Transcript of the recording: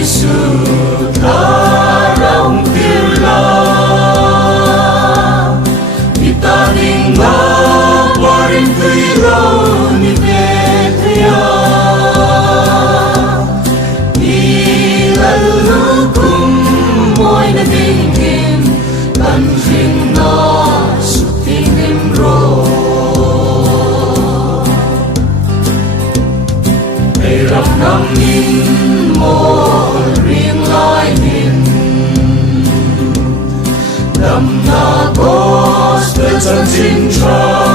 Giêsu tarong tila itaning na parin tiraw ni Betria ilalugong mo'y nagingin tanjing na sutingin ro hirap namin mo rin lainin Nam na gospel sa sintra